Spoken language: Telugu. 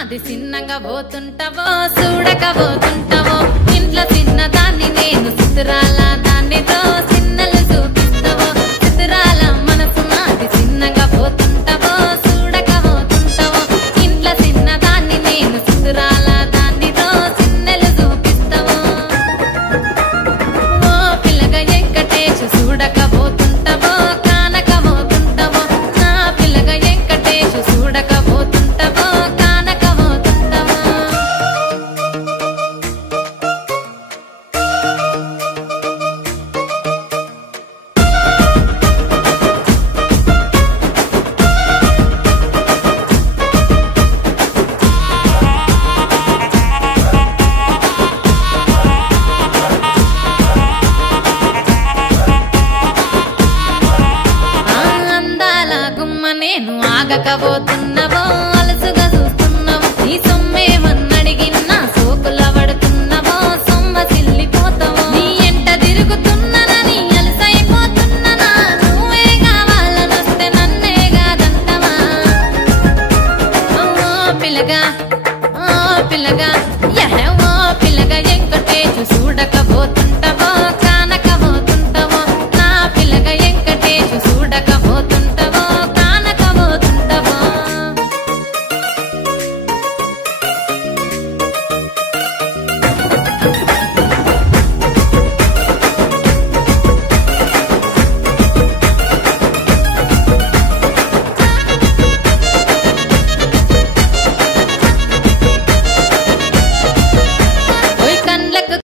నాది చిన్నగా పోతుంటావో చూడకపోతుంటావో ఇంట్లో చిన్నదాన్ని నేను సుతురాల దాన్నితో చిన్నలు చూపిస్తావో సుతురాల మనసు నాది చిన్నగా పోతుంటావో చూడకపోతుంటావో ఇంట్లో చిన్నదాన్ని నేను సుతురాల దాన్నితో చిన్నలు చూపిస్తావో ఓ పిల్లగా వెంకటేశు చూడకపోతుంటావో కానకపోతుంటావో నా పిల్లగా వెంకటేశు చూడకపోతుంటావో కానకపోతుంటావో అందాల గుమ్మ నేను ఆగకపోతున్నావో అలసుగా చూస్తున్నావో నీ సొమ్మ